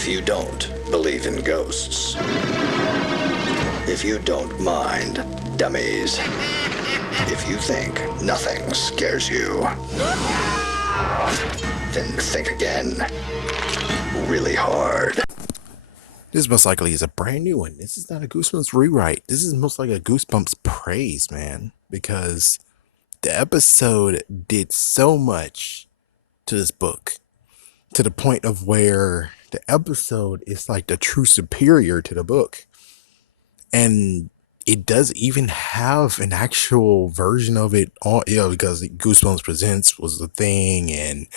If you don't believe in ghosts, if you don't mind dummies, if you think nothing scares you, then think again, really hard. This most likely is a brand new one. This is not a Goosebumps rewrite. This is most like a Goosebumps praise, man. Because the episode did so much to this book. To the point of where the episode is like the true superior to the book. And it does even have an actual version of it on, because Goosebumps Presents was the thing, and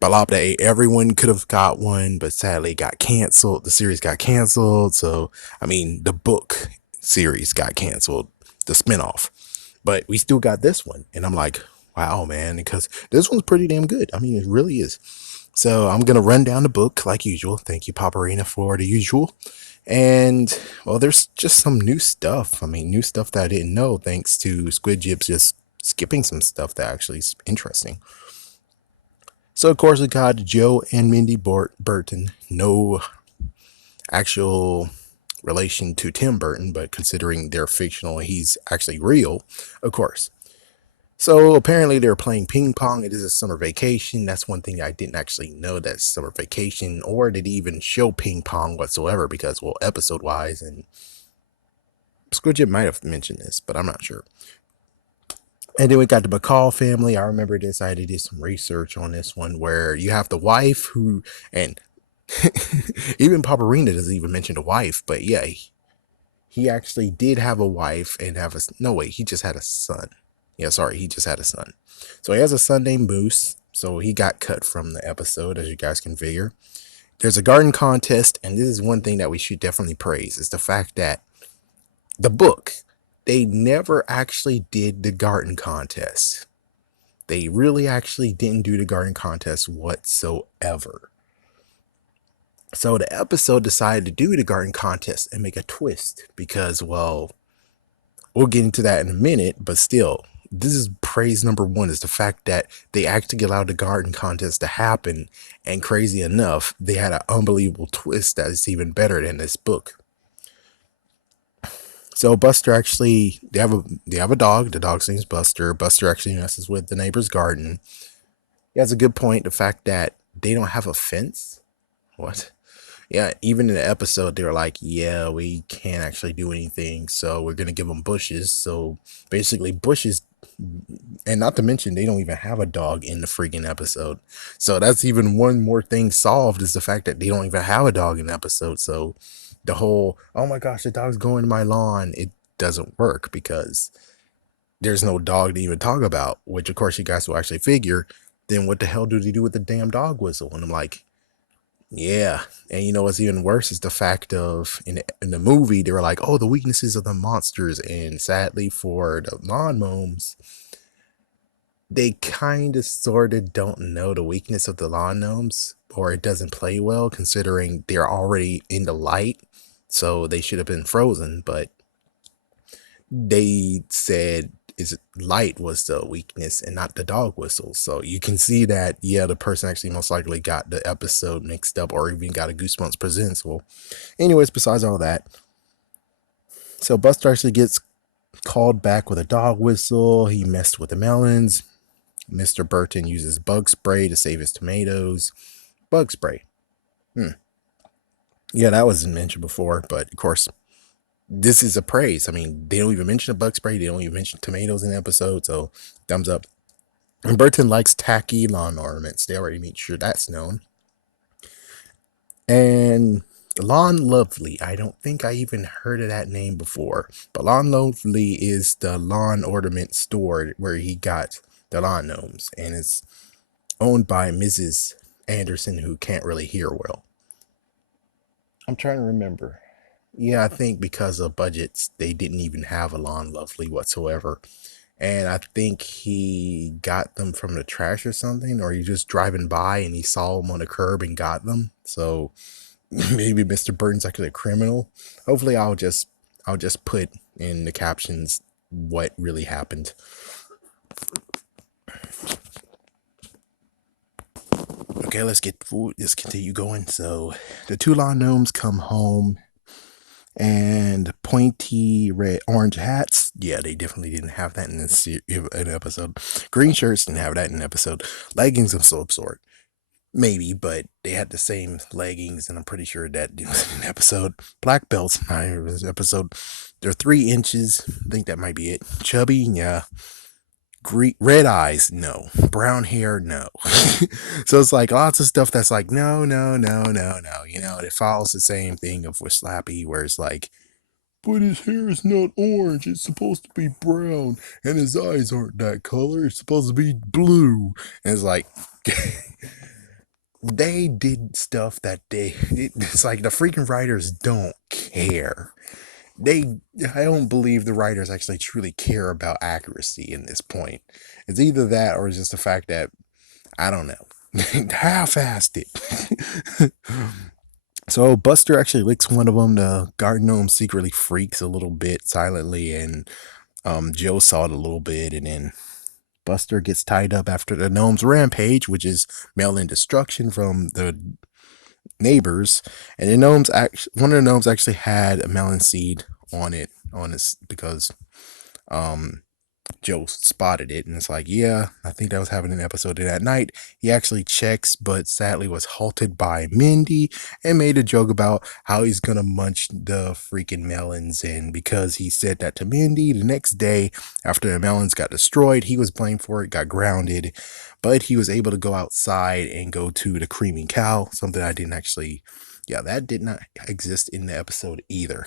blah blah. Everyone could have got one, but sadly it got canceled. The series got canceled. So I mean, the book series got canceled, the spinoff. But we still got this one, and I'm like, wow, man, because this one's pretty damn good. I mean, it really is. So I'm gonna run down the book like usual. Thank you, Paparina, for the usual. And well, there's just some new stuff. I mean, new stuff that I didn't know, thanks to Squid Jibs just skipping some stuff that actually is interesting. So, of course, we got Joe and Mindy Burton. No actual relation to Tim Burton, but considering they're fictional, he's actually real, of course. So, apparently, they're playing ping pong. It is a summer vacation. That's one thing I didn't actually know, that's summer vacation, or did he even show ping pong whatsoever, because, well, episode-wise, and Squidget might have mentioned this, but I'm not sure. And then we got the McCall family. I remember this. I had to do some research on this one, where you have the wife who, and even Paparina doesn't even mention the wife, but yeah, he actually did have a wife and have a, no wait, he just had a son. Yeah, sorry, he just had a son. So he has a son named Moose. So he got cut from the episode, as you guys can figure. There's a garden contest, and this is one thing that we should definitely praise, is the fact that the book, they never actually did the garden contest. They really actually didn't do the garden contest whatsoever. So the episode decided to do the garden contest and make a twist because, well, we'll get into that in a minute, but still, this is praise number one, is the fact that they actually allowed the garden contest to happen, and crazy enough, they had an unbelievable twist that is even better than this book. So Buster actually, they have a dog. The dog's name is Buster. Buster actually messes with the neighbor's garden. He has a good point, the fact that they don't have a fence. What? Yeah, even in the episode, they were like, yeah, we can't actually do anything, so we're going to give them bushes. So basically bushes, and not to mention, they don't even have a dog in the freaking episode. So that's even one more thing solved, is the fact that they don't even have a dog in the episode. So the whole, oh my gosh, the dog's going to my lawn, it doesn't work because there's no dog to even talk about, which of course you guys will actually figure, then what the hell do they do with the damn dog whistle? And I'm like, yeah. And you know what's even worse is the fact of, in the movie, they were like, oh, the weaknesses of the monsters. And sadly for the lawn gnomes, they kind of sort of don't know the weakness of the lawn gnomes, or it doesn't play well considering they're already in the light. So they should have been frozen, but they said is light was the weakness and not the dog whistle. So you can see that, yeah, the person actually most likely got the episode mixed up, or even got a Goosebumps Presents. Well, anyways, besides all that, so Buster actually gets called back with a dog whistle. He messed with the melons. Mr. Burton uses bug spray to save his tomatoes. Bug spray. Yeah, that wasn't mentioned before, but of course, this is a praise. I mean, they don't even mention a bug spray. They don't even mention tomatoes in the episode. So, thumbs up. And Burton likes tacky lawn ornaments. They already made sure that's known. And Lawn Lovely. I don't think I even heard of that name before. But Lawn Lovely is the lawn ornament store where he got the lawn gnomes. And it's owned by Mrs. Anderson, who can't really hear well. I'm trying to remember. Yeah, I think because of budgets, they didn't even have a Lawn Lovely whatsoever. And I think he got them from the trash or something, or he just driving by and he saw them on the curb and got them. So maybe Mr. Burton's actually a criminal. Hopefully I'll just put in the captions what really happened. Okay, let's continue going. So the two lawn gnomes come home and pointy red orange hats. Yeah, they definitely didn't have that in this in episode. Green shirts didn't have that in episode. Leggings of some sort. Maybe, but they had the same leggings, and I'm pretty sure that was in episode. Black belts, not in this episode. They're 3 inches. I think that might be it. Chubby, yeah. Red eyes, no. Brown hair, no. So it's like lots of stuff that's like, no, no, no, no, no. It follows the same thing of with Slappy, where it's like, but his hair is not orange. It's supposed to be brown, and his eyes aren't that color. It's supposed to be blue. And it's like, they did stuff that it's like the freaking writers don't care. I don't believe the writers actually truly care about accuracy in this point. It's either that or it's just the fact that, I don't know, half-assed it. So Buster actually licks one of them. The garden gnome secretly freaks a little bit silently, and Joe saw it a little bit, and then Buster gets tied up after the gnome's rampage, which is mail-in destruction from the neighbors. And one of the gnomes actually had a melon seed on this because Joe spotted it, and it's like, yeah, I think that was having an episode of that night. He actually checks, but sadly was halted by Mindy and made a joke about how he's gonna munch the freaking melons. And because he said that to Mindy, the next day after the melons got destroyed, he was blamed for it, got grounded, but he was able to go outside and go to the creaming cow, something I didn't actually, yeah, that did not exist in the episode either.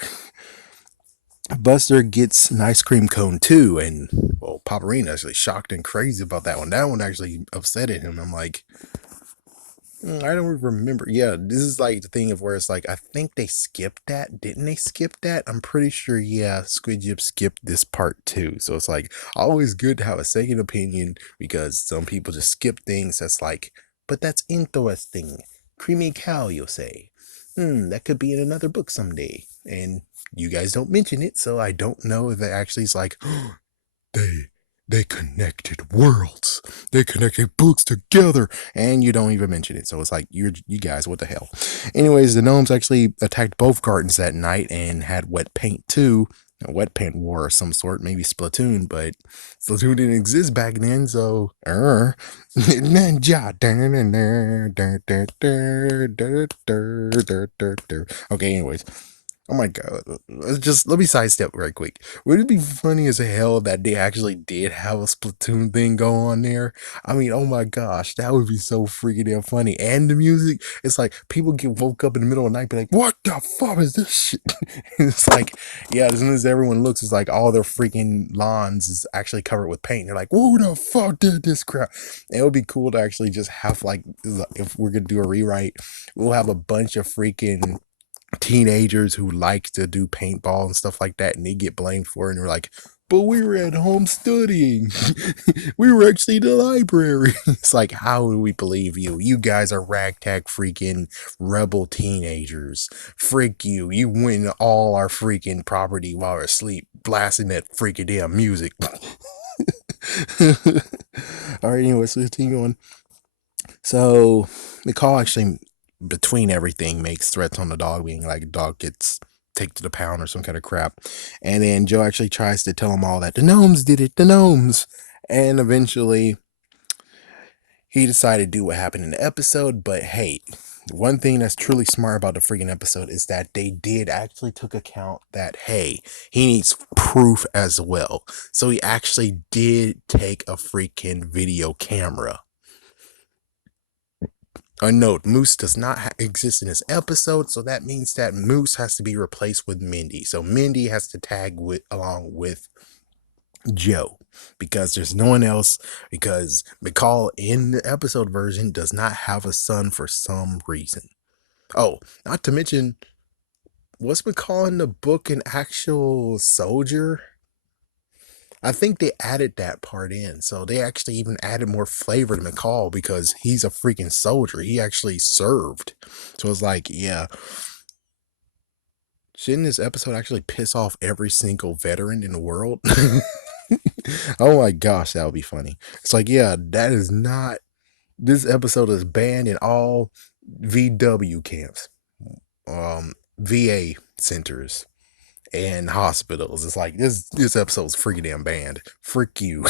Buster gets an ice cream cone too, and well, Paparina actually shocked and crazy about that one. That one actually upset him. I'm like, I don't remember. Yeah, this is like the thing of where it's like, I think they skipped that. Didn't they skip that? I'm pretty sure, yeah, Squid Jib skipped this part too. So it's like always good to have a second opinion because some people just skip things that's like, but that's interesting. Creamy cow, you'll say. That could be in another book someday. And you guys don't mention it, so I don't know if it actually is like, they they connected worlds. They connected books together, and you don't even mention it. So it's like, you guys, what the hell? Anyways, the gnomes actually attacked both gardens that night and had wet paint too. A wet paint war of some sort, maybe Splatoon, but Splatoon didn't exist back then, so ninja. Okay, anyways. Oh my god. Let me sidestep right quick. Would it be funny as hell that they actually did have a Splatoon thing go on there? I mean, oh my gosh, that would be so freaking damn funny. And the music, it's like people get woke up in the middle of the night, be like, what the fuck is this shit? It's like, yeah, as soon as everyone looks, it's like all their freaking lawns is actually covered with paint. They're like, who the fuck did this crap? And it would be cool to actually just have like, if we're gonna do a rewrite, we'll have a bunch of freaking teenagers who like to do paintball and stuff like that, and they get blamed for it, and they're like, but we were at home studying. We were actually in the library. It's like, how do we believe you? You guys are ragtag freaking rebel teenagers. Frick you. You win all our freaking property while we're asleep, blasting that freaking damn music. All right, anyway, so continue on. So McCall actually, between everything, makes threats on the dog, being like, a dog gets taken to the pound or some kind of crap. And then Joe actually tries to tell them all that the gnomes did it, the gnomes. And eventually he decided to do what happened in the episode. But hey, one thing that's truly smart about the freaking episode is that they did actually took account that, hey, he needs proof as well. So he actually did take a freaking video camera. A note, Moose does not exist in this episode, so that means that Moose has to be replaced with Mindy. So Mindy has to tag along with Joe because there's no one else, because McCall in the episode version does not have a son for some reason. Oh, not to mention, was McCall in the book an actual soldier? I think they added that part in. So they actually even added more flavor to McCall because he's a freaking soldier. He actually served. So it's like, yeah. Shouldn't this episode actually piss off every single veteran in the world? Oh my gosh, that would be funny. It's like, yeah, that is not This episode is banned in all VW camps, VA centers, and hospitals. It's like this episode's freaking damn banned. Frick you.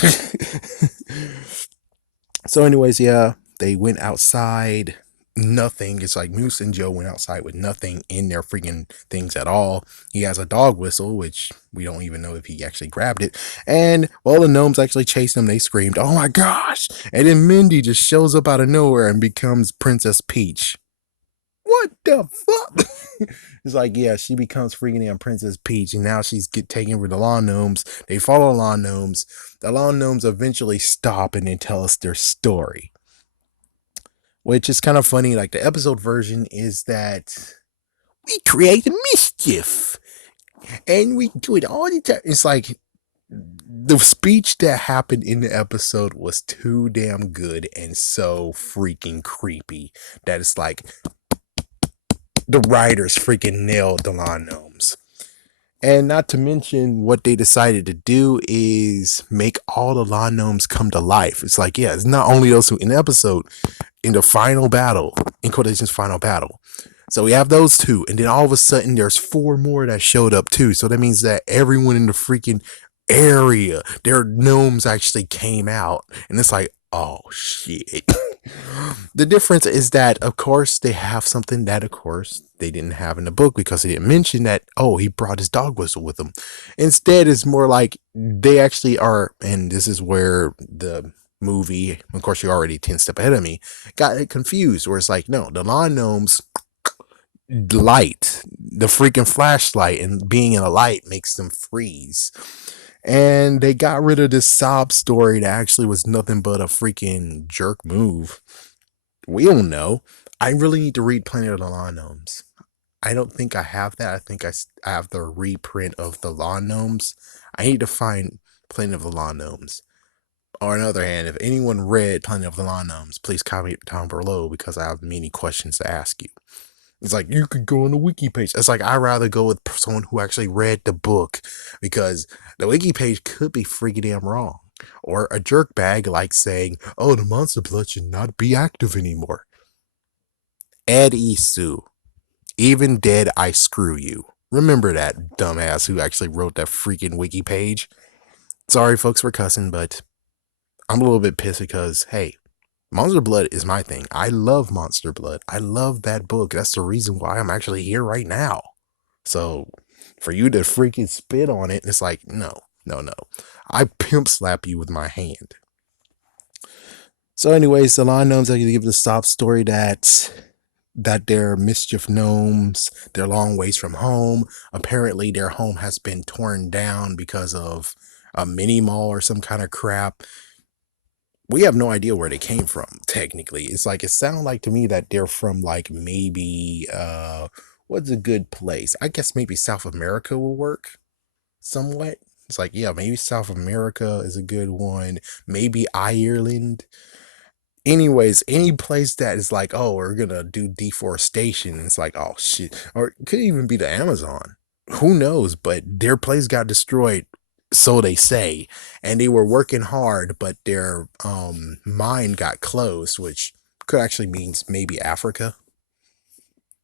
So, anyways, yeah, they went outside. Nothing. It's like Moose and Joe went outside with nothing in their freaking things at all. He has a dog whistle, which we don't even know if he actually grabbed it. And all the gnomes actually chased him. They screamed, "Oh my gosh!" And then Mindy just shows up out of nowhere and becomes Princess Peach. What the fuck? It's like, yeah, she becomes freaking damn Princess Peach, and now she's get taken with the lawn gnomes. They follow the lawn gnomes. The lawn gnomes eventually stop and then tell us their story, which is kind of funny. Like the episode version is that we create mischief and we do it all the time. It's like the speech that happened in the episode was too damn good and so freaking creepy that it's like the writers freaking nailed the lawn gnomes. And not to mention, what they decided to do is make all the lawn gnomes come to life. It's like, yeah, it's not only those who in the episode, in the final battle, in quotations, final battle. So we have those two, and then all of a sudden there's four more that showed up too. So that means that everyone in the freaking area, their gnomes actually came out, and it's like, oh shit. The difference is that, of course, they have something that, of course, they didn't have in the book because they didn't mention that, oh, he brought his dog whistle with him. Instead, it's more like they actually are, and this is where the movie, of course, you're already 10 steps ahead of me, got it confused, where it's like, no, the lawn gnomes light, the freaking flashlight, and being in a light makes them freeze. And they got rid of this sob story that actually was nothing but a freaking jerk move. We don't know. I really need to read Planet of the Lawn Gnomes. I don't think I have that. I think I have the reprint of the Lawn Gnomes. I need to find Planet of the Lawn Gnomes. Or on the other hand, if anyone read Planet of the Lawn Gnomes, please comment down below because I have many questions to ask you. It's like, you could go on the wiki page. It's like, I'd rather go with someone who actually read the book because the wiki page could be freaking damn wrong. Or a jerk bag like saying, oh, the monster blood should not be active anymore. Ed Isu. Even dead, I screw you. Remember that dumbass who actually wrote that freaking wiki page? Sorry, folks, for cussing, but I'm a little bit pissed because, hey, Monster Blood is my thing. I love Monster Blood. I love that book. That's the reason why I'm actually here right now. So, for you to freaking spit on it, it's like, no. I pimp slap you with my hand. So, anyways, the Lawn Gnomes, I can give the sob story that they're mischief gnomes. They're long ways from home. Apparently, their home has been torn down because of a mini mall or some kind of crap. We have no idea where they came from, technically. It's like, it sounds like to me that they're from like maybe what's a good place? I guess maybe South America will work somewhat. It's like, yeah, maybe South America is a good one. Maybe Ireland. Anyways, any place that is like, oh, we're gonna do deforestation. It's like, oh shit. Or it could even be the Amazon. Who knows? But their place got destroyed, so they say. And they were working hard, but their mine got closed, which could actually means maybe Africa.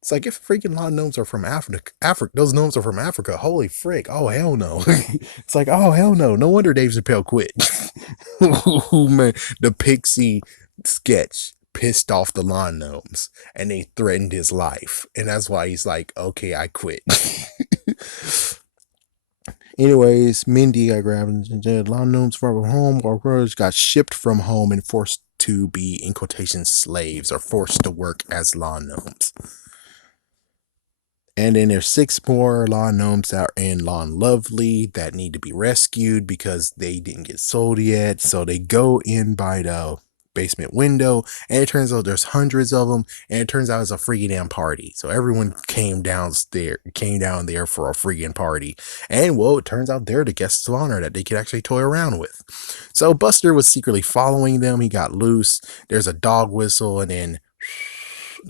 It's like, if freaking lot of gnomes are from Africa, those gnomes are from Africa. Holy frick. Oh, hell no. It's like, oh, hell no. No wonder Dave Chappelle quit. Man, the Pixie sketch pissed off the lawn gnomes and they threatened his life. And that's why he's like, okay, I quit. Anyways, Mindy got grabbed and said lawn gnomes from home or brothers got shipped from home and forced to be, in quotation, slaves or forced to work as lawn gnomes. And then there's 6 more lawn gnomes that are in Lawn Lovely that need to be rescued because they didn't get sold yet. So they go in by the basement window, and it turns out there's hundreds of them, and it turns out it's a freaking damn party. So everyone came down there for a freaking party. And well, it turns out they're the guests of honor that they could actually toy around with. So Buster was secretly following them. He got loose. There's a dog whistle, and then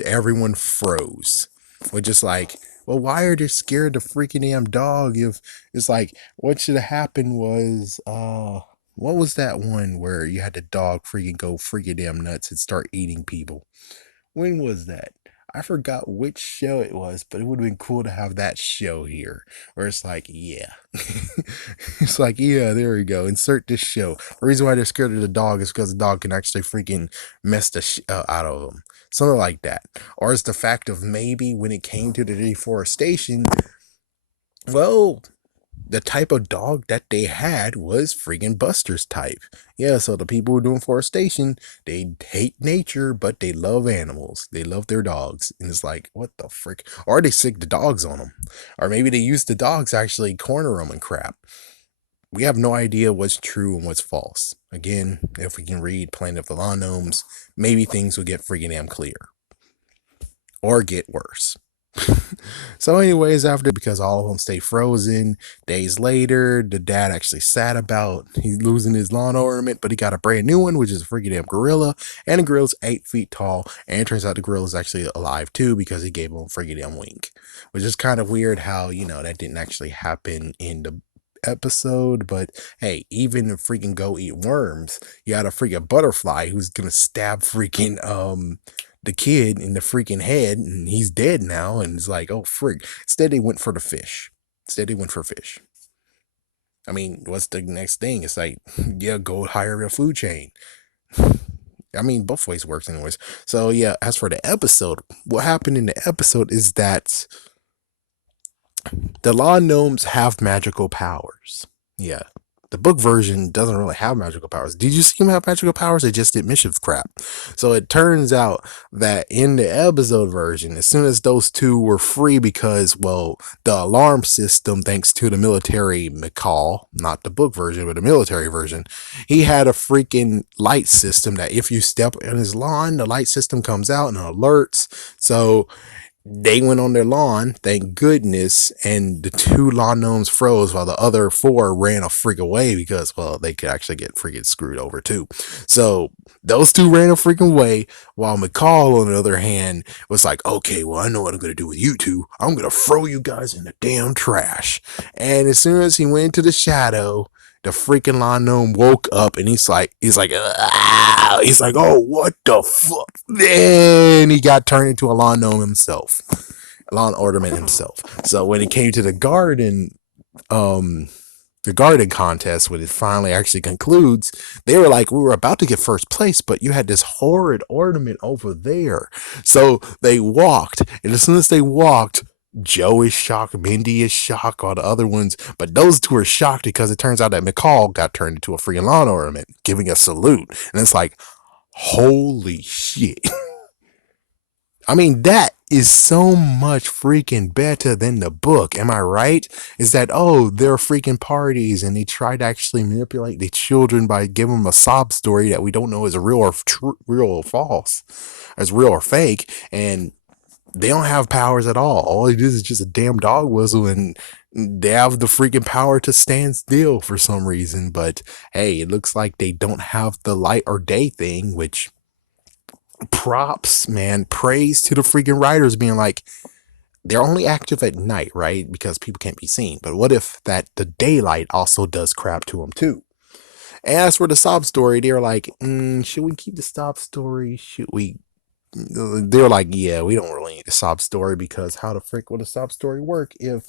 everyone froze. Which is like, well, why are they scared the freaking damn dog? If it's like, what should have happened was What was that one where you had the dog freaking go freaking damn nuts and start eating people? When was that? I forgot which show it was, but it would have been cool to have that show here, where it's like, yeah, it's like, yeah, there we go. Insert this show. The reason why they're scared of the dog is because the dog can actually freaking mess the out of them, something like that. Or it's the fact of maybe when it came to the deforestation, well, the type of dog that they had was friggin' Buster's type. Yeah, so the people who are doing forestation, they hate nature, but they love animals. They love their dogs. And it's like, what the frick? Or they sick the dogs on them. Or maybe they use the dogs to actually corner them and crap. We have no idea what's true and what's false. Again, if we can read Planet of the Law Gnomes, maybe things will get friggin' damn clear. Or get worse. So anyways, after, because all of them stay frozen, days later, the dad actually sad about he's losing his lawn ornament, but he got a brand new one, which is a freaking damn gorilla, and the gorilla's 8 feet tall, and it turns out the gorilla's actually alive too because he gave him a freaking damn wink, which is kind of weird how, that didn't actually happen in the episode. But hey, even if freaking go eat worms, you had a freaking butterfly who's gonna stab freaking the kid in the freaking head, and he's dead now, and it's like, oh frig. Instead they went for the fish. Instead they went for fish. I mean, what's the next thing? It's like, yeah, go higher the food chain. I mean, both ways works anyways. So yeah, as for the episode, what happened in the episode is that the law gnomes have magical powers. Yeah. The book version doesn't really have magical powers. Did you see them have magical powers? They just did mischief crap. So it turns out that in the episode version, as soon as those two were free, because, well, the alarm system, thanks to the military McCall, not the book version, but the military version, he had a freaking light system that if you step on his lawn, the light system comes out and alerts. So they went on their lawn, thank goodness, and the two lawn gnomes froze while the other four ran a freak away because, well, they could actually get freaking screwed over too. So those two ran a freaking way, while McCall, on the other hand, was like, okay, well, I know what I'm going to do with you two. I'm going to throw you guys in the damn trash. And as soon as he went into the shadow, the freaking lawn gnome woke up and he's like, oh, what the fuck? Then he got turned into a lawn gnome himself, a lawn ornament himself. So when it came to the garden contest, when it finally actually concludes, they were like, we were about to get first place, but you had this horrid ornament over there. So they walked, and as soon as they walked, Joe is shocked, Mindy is shocked, all the other ones, but those two are shocked because it turns out that McCall got turned into a freaking lawn ornament, giving a salute. And it's like, holy shit. I mean, that is so much freaking better than the book. Am I right? Is that, oh, there are freaking parties and they try to actually manipulate the children by giving them a sob story that we don't know is real or real or false, as real or fake. And they don't have powers at all. All it is just a damn dog whistle, and they have the freaking power to stand still for some reason. But hey, it looks like they don't have the light or day thing, which props, man. Praise to the freaking writers being like, they're only active at night, right? Because people can't be seen. But what if that the daylight also does crap to them too? And as for the sob story, they're like, should we keep the sob story? Should we? They're like, yeah, we don't really need a sob story because how the frick would a sob story work if,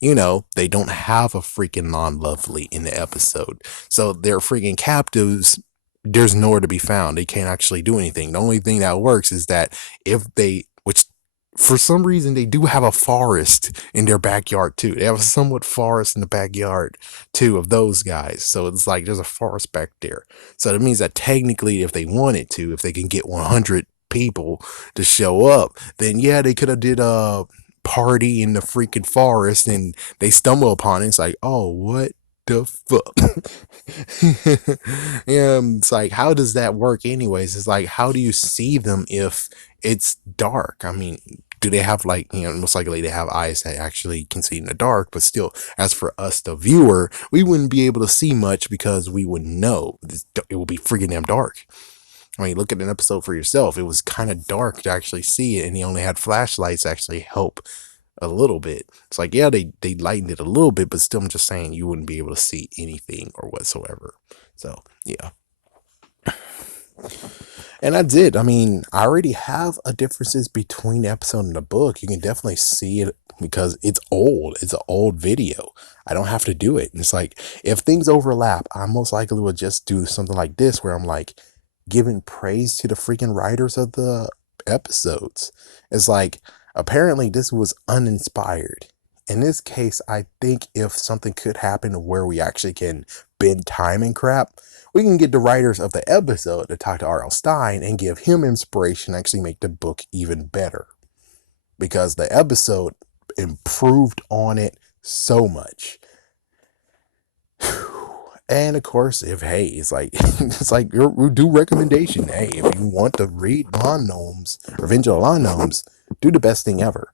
they don't have a freaking non-lovely in the episode? So they're freaking captives. There's nowhere to be found. They can't actually do anything. The only thing that works is that if they, which for some reason they do have a forest in their backyard too. They have a somewhat forest in the backyard too of those guys. So it's like there's a forest back there. So that means that technically, if they wanted to, if they can get 100 people to show up, then yeah, they could have did a party in the freaking forest, and they stumble upon it. It's like, oh, what the fuck? Yeah, it's like, how does that work anyways? It's like, how do you see them if it's dark? I mean, do they have, like, most likely they have eyes that actually can see in the dark, but still, as for us, the viewer, we wouldn't be able to see much because we wouldn't know. It would be freaking damn dark. I mean, look at an episode for yourself. It was kind of dark to actually see it, and he only had flashlights to actually help a little bit. It's like, yeah, they lightened it a little bit, but still, I'm just saying you wouldn't be able to see anything or whatsoever. So yeah. And I did. I mean, I already have a differences between the episode and the book. You can definitely see it because it's old. It's an old video. I don't have to do it. And it's like if things overlap, I most likely will just do something like this where I'm like giving praise to the freaking writers of the episodes. It's like apparently this was uninspired. In this case, I think if something could happen where we actually can bend time and crap, we can get the writers of the episode to talk to R.L. Stine and give him inspiration to actually make the book even better. Because the episode improved on it so much. And of course, if hey, it's like it's like we do recommendation. Hey, if you want to read Lawn Gnomes, Revenge of the Lawn Gnomes, do the best thing ever.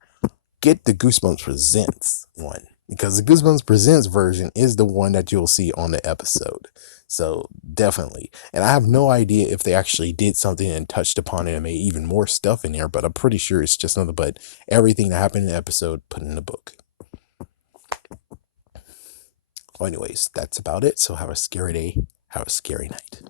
Get the Goosebumps Presents one. Because the Goosebumps Presents version is the one that you'll see on the episode. So definitely. And I have no idea if they actually did something and touched upon it and made even more stuff in there, but I'm pretty sure it's just nothing but everything that happened in the episode put in the book. Well, anyways, that's about it. So have a scary day. Have a scary night.